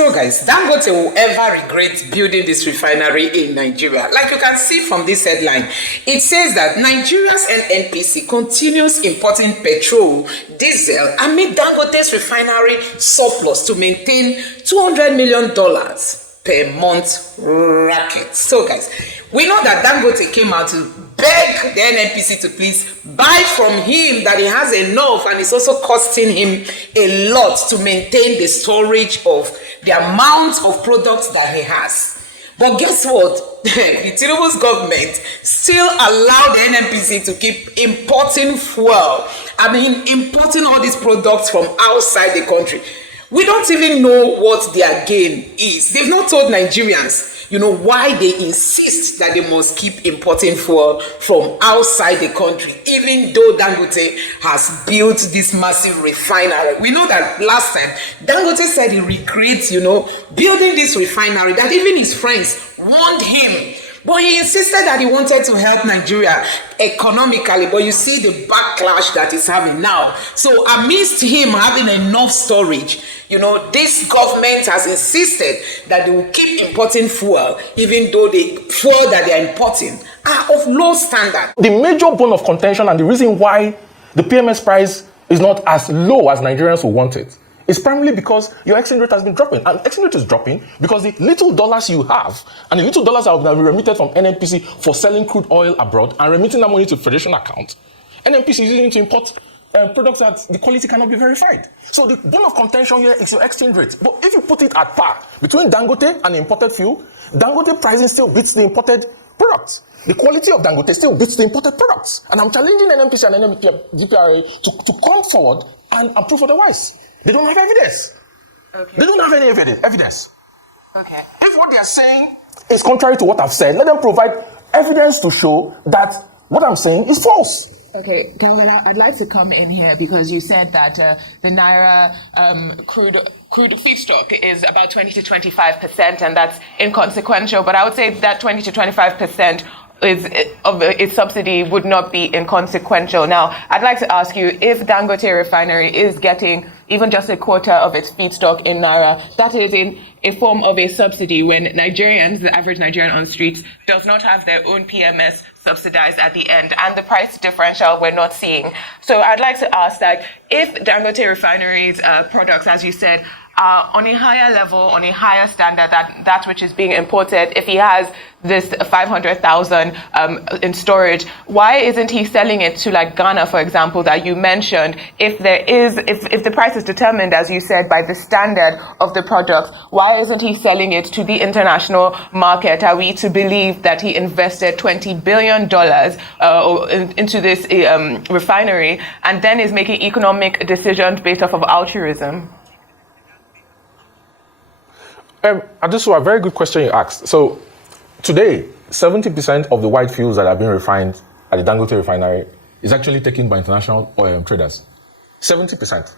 So guys, Dangote will ever regret building this refinery in Nigeria. Like you can see from this headline, it says that Nigeria's NNPC continues importing petrol, diesel, amid Dangote's refinery surplus to maintain $200 million per month racket. So guys, we know that Dangote came out to beg the NNPC to please buy from him, that he has enough, and it's also costing him a lot to maintain the storage of the amount of products that he has. But guess what? The Tinubu's government still allowed the NNPC to keep importing fuel. Importing all these products from outside the country. We don't even know what their gain is. They've not told Nigerians, why they insist that they must keep importing fuel from outside the country, even though Dangote has built this massive refinery. We know that last time, Dangote said he regrets, building this refinery, that even his friends warned him. But he insisted that he wanted to help Nigeria economically. But you see the backlash that he's having now. So amidst him having enough storage, this government has insisted that they will keep importing fuel, even though the fuel that they are importing are of low standard. The major bone of contention and the reason why the PMS price is not as low as Nigerians will want it is primarily because your exchange rate has been dropping. And exchange rate is dropping because the little dollars you have and the little dollars that have been remitted from NNPC for selling crude oil abroad and remitting that money to Federation account, NNPC is using to import products that the quality cannot be verified. So the bone of contention here is your exchange rate. But if you put it at par between Dangote and the imported fuel, Dangote pricing still beats the imported products. The quality of Dangote still beats the imported products. And I'm challenging NNPC and NNPC to come forward and prove otherwise. They don't have evidence. Okay. They don't have any evidence. Okay. If what they are saying is contrary to what I've said, let them provide evidence to show that what I'm saying is false. Okay, Calvin, I'd like to come in here because you said that the Naira crude feedstock is about 20 to 25%, and that's inconsequential. But I would say that 20 to 25% of its subsidy would not be inconsequential. Now, I'd like to ask you, if Dangote Refinery is getting even just a quarter of its feedstock in Naira, that is in a form of a subsidy when Nigerians, the average Nigerian on streets, does not have their own PMS subsidized at the end, and the price differential we're not seeing. So I'd like to ask that if Dangote Refinery's products, as you said, are on a higher level, on a higher standard than that which is being imported, if he has this 500,000 in storage, why isn't he selling it to like Ghana, for example, that you mentioned? If the price is determined, as you said, by the standard of the product, why isn't he selling it to the international market? Are we to believe that he invested $20 billion into this refinery and then is making economic decisions based off of altruism? This is a very good question you asked. So today, 70% of the white fuels that are being refined at the Dangote refinery is actually taken by international oil traders. 70%.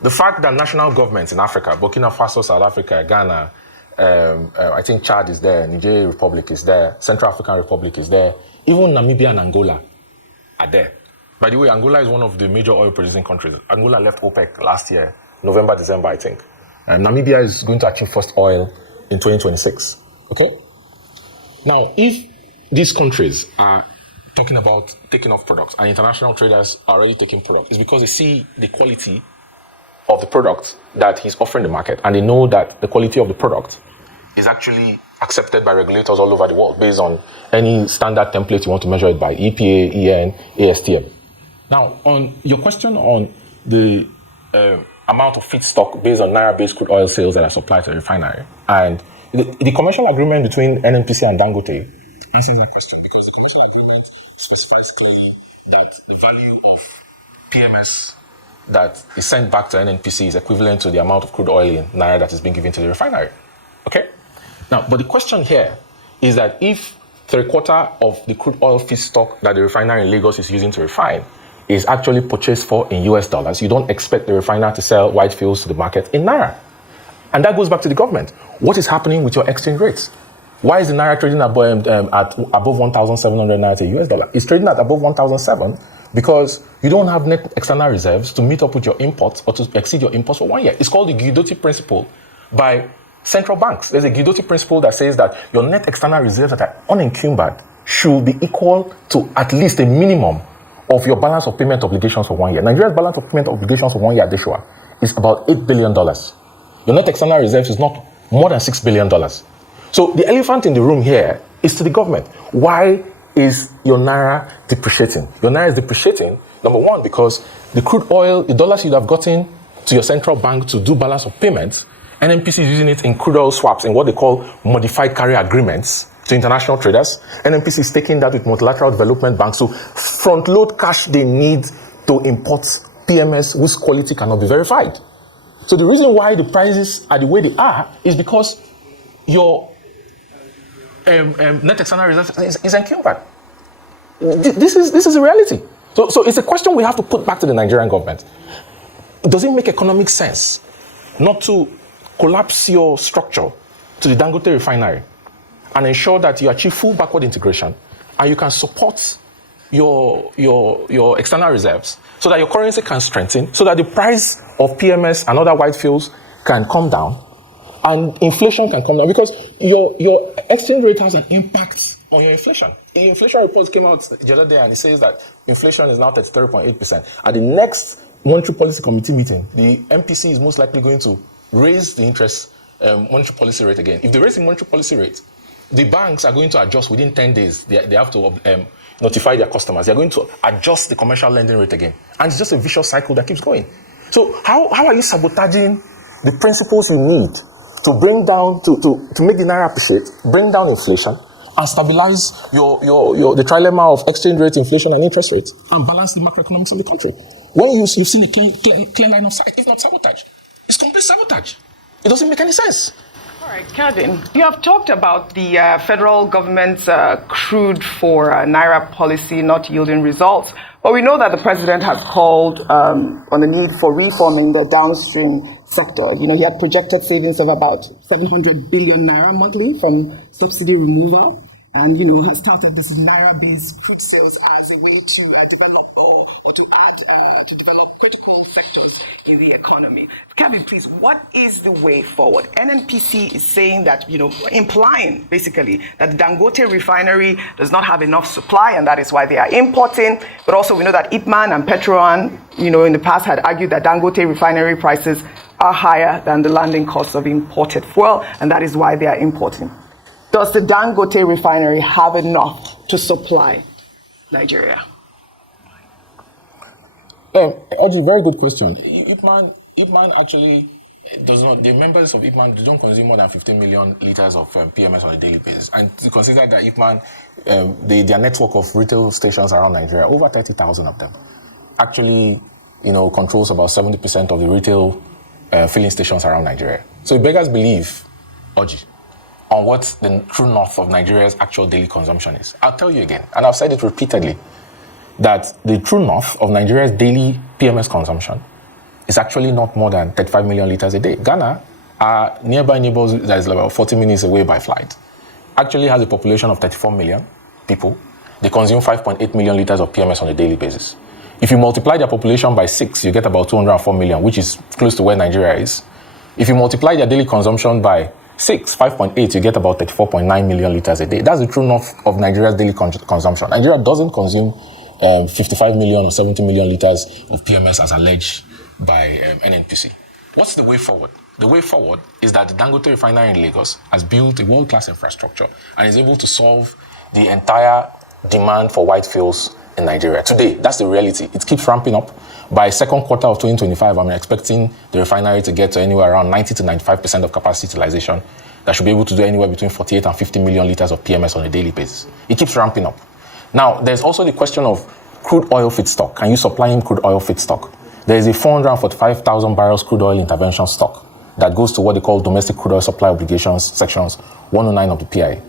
The fact that national governments in Africa, Burkina Faso, South Africa, Ghana, I think Chad is there, Niger Republic is there, Central African Republic is there, even Namibia and Angola are there. By the way, Angola is one of the major oil producing countries. Angola left OPEC last year, November, December, I think. Namibia is going to achieve first oil in 2026. Okay? Now, if these countries are talking about taking off products and international traders are already taking products, it's because they see the quality of the product that he's offering the market, and they know that the quality of the product is actually accepted by regulators all over the world based on any standard template you want to measure it by, EPA, EN, ASTM. Now, on your question on the amount of feedstock based on Naira-based crude oil sales that are supplied to the refinery, and the commercial agreement between NNPC and Dangote answers that question, because the commercial agreement specifies clearly that the value of PMS that is sent back to NNPC is equivalent to the amount of crude oil in Naira that is being given to the refinery. Okay? Now, but the question here is that if 3/4 of the crude oil feedstock that the refinery in Lagos is using to refine is actually purchased for in US dollars, you don't expect the refiner to sell white fuels to the market in Naira. And that goes back to the government. What is happening with your exchange rates? Why is the Naira trading at above 1,700 Naira to US dollar? It's trading at above 1,007 because you don't have net external reserves to meet up with your imports or to exceed your imports for 1 year. It's called the Guidotti principle by central banks. There's a Guidotti principle that says that your net external reserves that are unencumbered should be equal to at least a minimum of your balance of payment obligations for 1 year. Nigeria's balance of payment obligations for 1 year, Adeshua, is about $8 billion. Your net external reserves is not more than $6 billion. So the elephant in the room here is to the government. Why is your Naira depreciating? Your Naira is depreciating, number one, because the crude oil, the dollars you'd have gotten to your central bank to do balance of payments, NNPC is using it in crude oil swaps, in what they call modified carrier agreements to international traders. NNPC is taking that with multilateral development banks to front load cash they need to import PMS whose quality cannot be verified. So the reason why the prices are the way they are is because your net external reserve is encumbered. This is a reality. So it's a question we have to put back to the Nigerian government. Does it make economic sense not to collapse your structure to the Dangote Refinery and ensure that you achieve full backward integration and you can support your external reserves so that your currency can strengthen, so that the price of PMS and other white fuels can come down and inflation can come down? Because your exchange rate has an impact on your inflation. The inflation report came out the other day and it says that inflation is now 33.8%. At the next Monetary Policy Committee meeting, the MPC is most likely going to raise the interest monetary policy rate again. If they raise the monetary policy rate, the banks are going to adjust within 10 days. They have to notify their customers. They're going to adjust the commercial lending rate again. And it's just a vicious cycle that keeps going. So how are you sabotaging the principles you need to bring down, to make the Naira appreciate, bring down inflation, and stabilize the trilemma of exchange rate, inflation, and interest rates, and balance the macroeconomics of the country? When you've seen a clear line of sight, if not sabotage, it's complete sabotage. It doesn't make any sense. All right, Kevin, you have talked about the federal government's crude for Naira policy not yielding results, but we know that the president has called on the need for reforming the downstream sector. You know, he had projected savings of about 700 billion Naira monthly from subsidy removal, and, you know, has touted this Naira-based crude sales as a way to develop or to add, to develop critical sectors in the economy. Kevin, please, what is the way forward? NNPC is saying that, you know, implying basically that the Dangote Refinery does not have enough supply and that is why they are importing. But also we know that Ipman and Petron, you know, in the past had argued that Dangote Refinery prices are higher than the landing costs of imported fuel, and that is why they are importing. Does the Dangote Refinery have enough to supply Nigeria? Audrey, very good question. Ipman actually does not, the members of Ipman don't consume more than 15 million liters of PMS on a daily basis. And to consider that Ipman, their network of retail stations around Nigeria, over 30,000 of them, actually, you know, controls about 70% of the retail filling stations around Nigeria. So it beggars belief, Audrey, on what the true north of Nigeria's actual daily consumption is. I'll tell you again, and I've said it repeatedly, that the true north of Nigeria's daily PMS consumption is actually not more than 35 million liters a day. Ghana, our nearby neighbors that is about 40 minutes away by flight, actually has a population of 34 million people. They consume 5.8 million liters of PMS on a daily basis. If you multiply their population by 6, you get about 204 million, which is close to where Nigeria is. If you multiply their daily consumption by 5.8, you get about 34.9 million liters a day. That's the true north of Nigeria's daily consumption. Nigeria doesn't consume 55 million or 70 million liters of PMS as alleged by NNPC. What's the way forward? The way forward is that the Dangote Refinery in Lagos has built a world-class infrastructure and is able to solve the entire demand for white fuels in Nigeria. Today, that's the reality. It keeps ramping up. By second quarter of 2025, I'm expecting the refinery to get to anywhere around 90 to 95% of capacity utilization. That should be able to do anywhere between 48 and 50 million liters of PMS on a daily basis. It keeps ramping up. Now, there's also the question of crude oil feedstock. Can you supply him crude oil feedstock? There is a 445,000 barrels crude oil intervention stock that goes to what they call domestic crude oil supply obligations, sections 109 of the PIA.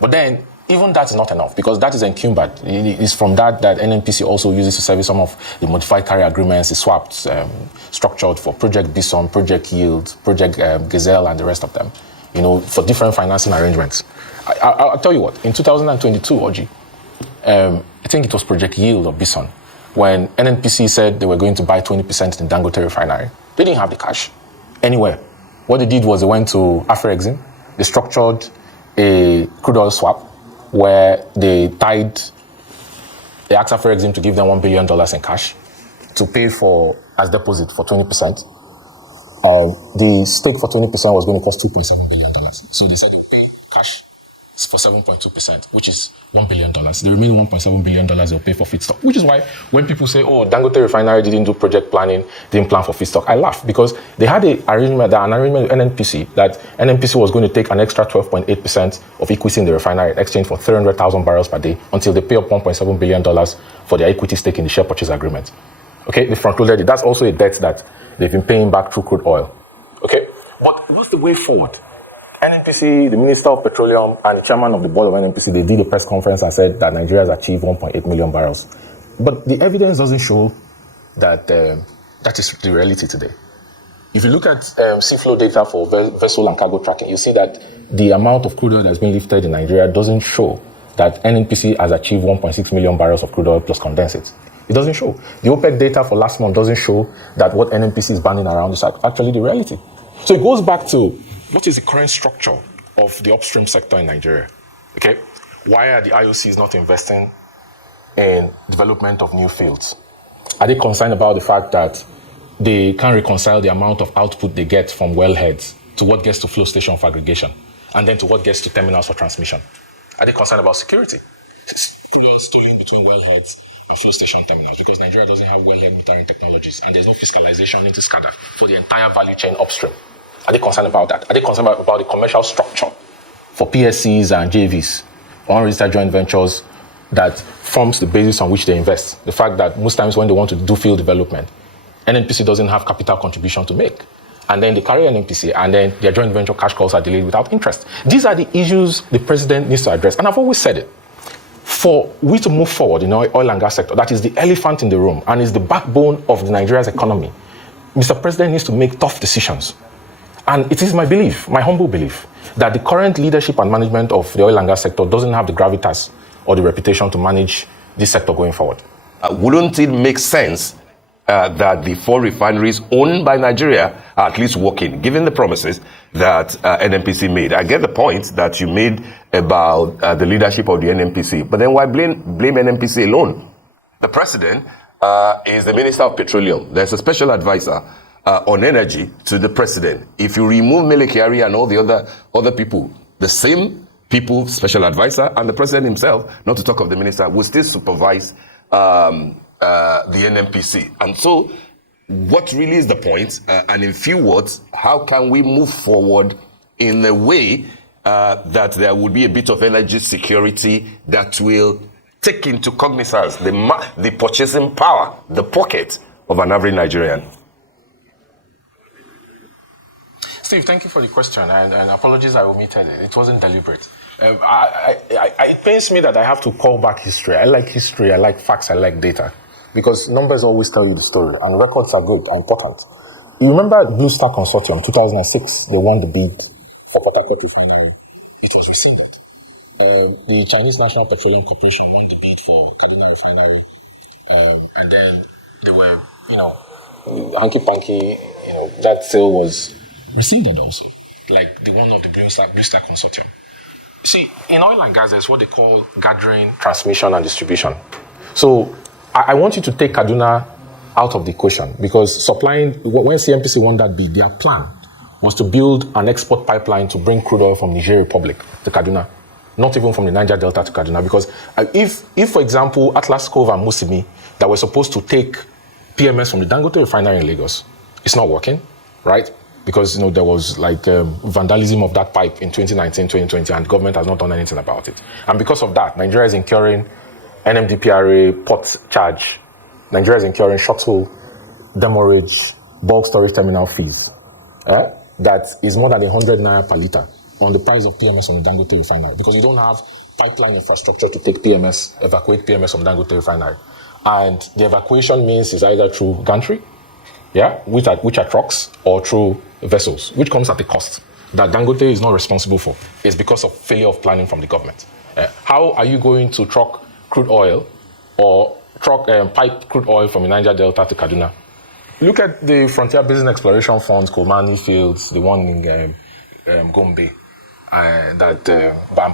But then, even that is not enough because that is encumbered. It is from that NNPC also uses to service some of the modified carrier agreements, the swaps structured for Project Bison, Project Yield, Project Gazelle, and the rest of them, you know, for different financing arrangements. I'll tell you what, in 2022, Oji, I think it was Project Yield or Bison, when NNPC said they were going to buy 20% in Dangote Refinery. They didn't have the cash anywhere. What they did was they went to Afrexim. They structured a crude oil swap where they asked Afrexim to give them $1 billion in cash to pay for as deposit for 20%. The stake for 20% was going to cost $2.7 billion. So they said they'll pay cash for 7.2%, which is $1 billion. The remaining $1.7 billion they'll pay for feedstock, which is why when people say, oh, Dangote Refinery didn't do project planning, didn't plan for feedstock, I laugh because they had an arrangement with NNPC that NNPC was going to take an extra 12.8% of equity in the refinery in exchange for 300,000 barrels per day until they pay up $1.7 billion for their equity stake in the share purchase agreement. Okay, they front-loaded it. That's also a debt that they've been paying back through crude oil. Okay, but what's the way forward? NNPC, the Minister of Petroleum, and the chairman of the board of NNPC, they did a press conference and said that Nigeria has achieved 1.8 million barrels. But the evidence doesn't show that that is the reality today. If you look at seaflow data for vessel and cargo tracking, you see that the amount of crude oil that's been lifted in Nigeria doesn't show that NNPC has achieved 1.6 million barrels of crude oil plus condensate. It doesn't show. The OPEC data for last month doesn't show that what NNPC is banding around is actually the reality. So it goes back to what is the current structure of the upstream sector in Nigeria? Okay, why are the IOCs not investing in development of new fields? Are they concerned about the fact that they can't reconcile the amount of output they get from wellheads to what gets to flow station for aggregation and then to what gets to terminals for transmission? Are they concerned about security? Stolen between wellheads and flow station terminals because Nigeria doesn't have wellhead metering technologies and there's no fiscalization into SCADA for the entire value chain upstream. Are they concerned about that? Are they concerned about the commercial structure for PSCs and JVs, or unregistered joint ventures that forms the basis on which they invest? The fact that most times when they want to do field development, NNPC doesn't have capital contribution to make. And then they carry NNPC and then their joint venture cash calls are delayed without interest. These are the issues the president needs to address. And I've always said it. For we to move forward in the oil and gas sector, that is the elephant in the room and is the backbone of Nigeria's economy, Mr. President needs to make tough decisions. And it is my belief, my humble belief, that the current leadership and management of the oil and gas sector doesn't have the gravitas or the reputation to manage this sector going forward. Wouldn't it make sense that the 4 refineries owned by Nigeria are at least working, given the promises that NNPC made? I get the point that you made about the leadership of the NNPC, but then why blame NNPC alone? The president is the Minister of Petroleum. There's a special advisor on energy to the president. If you remove Mele Kyari and all the other people, the same people, special advisor, and the president himself, not to talk of the minister, will still supervise the NNPC. And so, what really is the point? And in few words, how can we move forward in a way that there will be a bit of energy security that will take into cognizance the purchasing power, the pocket of an average Nigerian? Steve, thank you for the question, and apologies I omitted it. It wasn't deliberate. It pains me that I have to call back history. I like history, I like facts, I like data. Because numbers always tell you the story, and records are good, are important. You remember Blue Star Consortium, 2006, they won the bid for Port Harcourt Refinery. It was rescinded. The Chinese National Petroleum Corporation won the bid for Kaduna Refinery. And then they were, hanky-panky, that sale was rescinded also, like the one of the Blue Star Consortium. See, in oil and gas, there's what they call gathering, transmission, and distribution. So I want you to take Kaduna out of the equation because supplying, when CNPC won that bid, their plan was to build an export pipeline to bring crude oil from Niger Republic to Kaduna, not even from the Niger Delta to Kaduna. Because if for example, Atlas Cove and Musimi that were supposed to take PMS from the Dangote Refinery in Lagos, it's not working, right? Because there was vandalism of that pipe in 2019, 2020, and the government has not done anything about it. And because of that, Nigeria is incurring NMDPRA port charge. Nigeria is incurring shuttle, demurrage, bulk storage terminal fees. That is more than 100 naira per litre on the price of PMS from the Dangote Refinery because you don't have pipeline infrastructure to take PMS, evacuate PMS from Dangote Refinery. And the evacuation means is either through gantry, which are trucks, or through vessels, which comes at a cost that Dangote is not responsible for. It's because of failure of planning from the government. How are you going to truck crude oil or pipe crude oil from the Niger Delta to Kaduna look at the Frontier Basin Exploration Funds, Kolmani Fields, the one in Gombe, that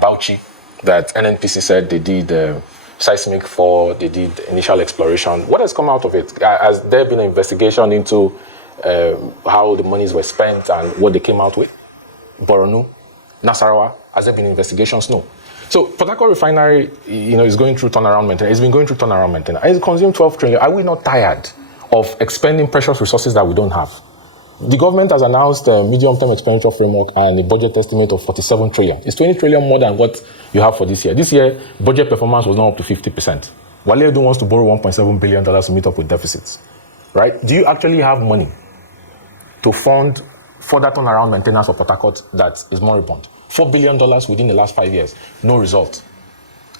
Bauchi, that NNPC said they did seismic for, they did initial exploration. What has come out of it? Has there been an investigation into how the monies were spent and what they came out with? Borno, Nasarawa, has there been investigations? No. So Port Harcourt Refinery, is going through turnaround maintenance. It's been going through turnaround maintenance. It's consumed 12 trillion. Are we not tired of expending precious resources that we don't have? The government has announced a medium-term expenditure framework and a budget estimate of 47 trillion. It's 20 trillion more than what you have for this year. This year, budget performance was not up to 50%. Wale Edun wants to borrow $1.7 billion to meet up with deficits, right? Do you actually have money to fund further turnaround maintenance for Port Harcourt that is moribund? $4 billion within the last 5 years, no result.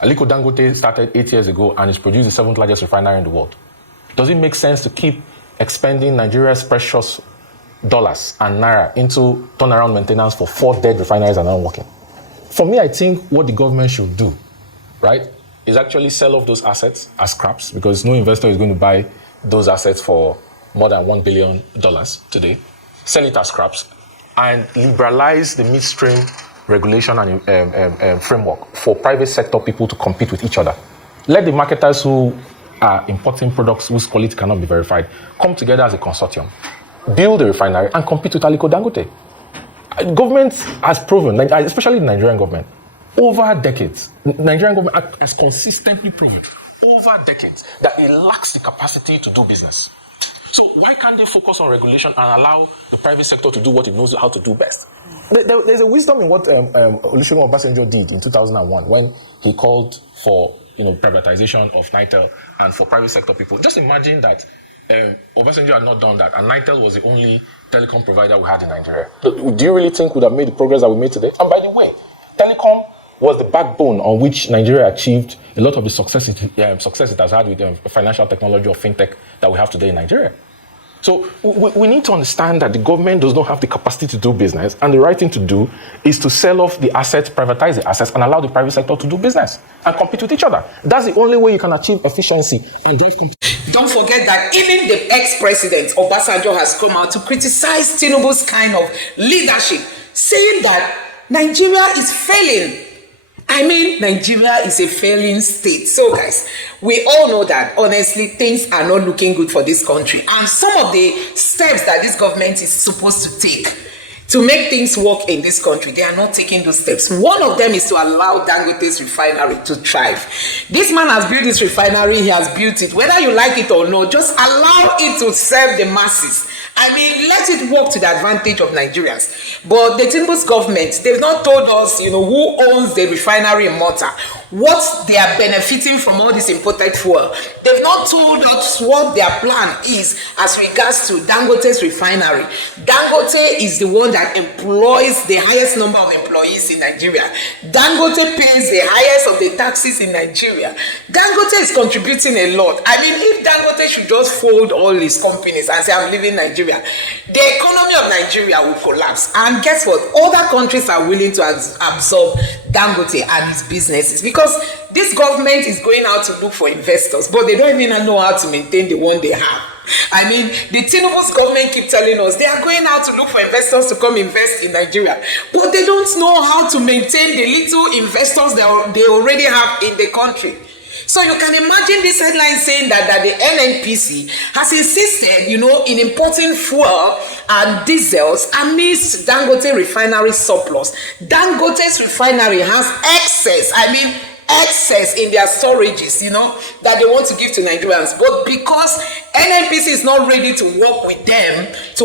Aliko Dangote started 8 years ago and is produced the 7th largest refinery in the world. Does it make sense to keep expending Nigeria's precious dollars and naira into turnaround maintenance for 4 dead refineries that are not working? For me, I think what the government should do, right, is actually sell off those assets as scraps, because no investor is going to buy those assets for more than $1 billion today. Sell it as scraps and liberalize the midstream regulation and framework for private sector people to compete with each other. Let the marketers who are importing products whose quality cannot be verified come together as a consortium, build a refinery and compete with Aliko Dangote. Government has proven, especially the Nigerian government, over decades, Nigerian government has consistently proven over decades that it lacks the capacity to do business. So why can't they focus on regulation and allow the private sector to do what it knows how to do best? There's a wisdom in what Olusegun Obasanjo did in 2001 when he called for privatization of NITEL and for private sector people. Just imagine that Obasanjo had not done that and NITEL was the only telecom provider we had in Nigeria. Do you really think we would have made the progress that we made today? And by the way, telecom was the backbone on which Nigeria achieved a lot of the success it has had with financial technology or fintech that we have today in Nigeria. So we need to understand that the government does not have the capacity to do business, and the right thing to do is to sell off the assets, privatize the assets, and allow the private sector to do business and compete with each other. That's the only way you can achieve efficiency and drive competition. Don't forget that even the ex-president Obasanjo has come out to criticize Tinubu's kind of leadership, saying that Nigeria is failing. I mean, Nigeria is a failing state. So guys, we all know that honestly things are not looking good for this country, and some of the steps that this government is supposed to take to make things work in this country, they are not taking those steps. One of them is to allow Dangote's refinery to thrive. This man has built this refinery, he has built it. Whether you like it or not, just allow it to serve the masses. I mean, let it work to the advantage of Nigerians. But the Tinubu's government, they've not told us, who owns the refinery in Malta, what they are benefiting from all this imported fuel. They've not told us what their plan is as regards to Dangote's refinery. Dangote is the one that employs the highest number of employees in Nigeria. Dangote pays the highest of the taxes in Nigeria. Dangote is contributing a lot. I mean, if Dangote should just fold all his companies and say, I'm leaving Nigeria, the economy of Nigeria will collapse. And guess what? Other countries are willing to absorb Dangote and his businesses, because this government is going out to look for investors, but they don't even know how to maintain the one they have. I mean, the Tinubu's government keep telling us they are going out to look for investors to come invest in Nigeria, but they don't know how to maintain the little investors that they already have in the country. So you can imagine this headline saying that the NNPC has insisted, in importing fuel and diesels amidst Dangote refinery surplus. Dangote's refinery has excess in their storages, that they want to give to Nigerians. But because NNPC is not ready to work with them, the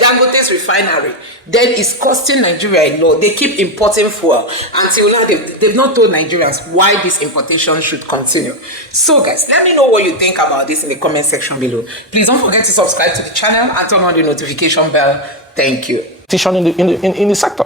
Dangote's refinery, then it's costing Nigeria a lot. They keep importing fuel. Until now, they've not told Nigerians why this importation should continue. So guys, let me know what you think about this in the comment section below. Please don't forget to subscribe to the channel and turn on the notification bell. Thank you. In the sector.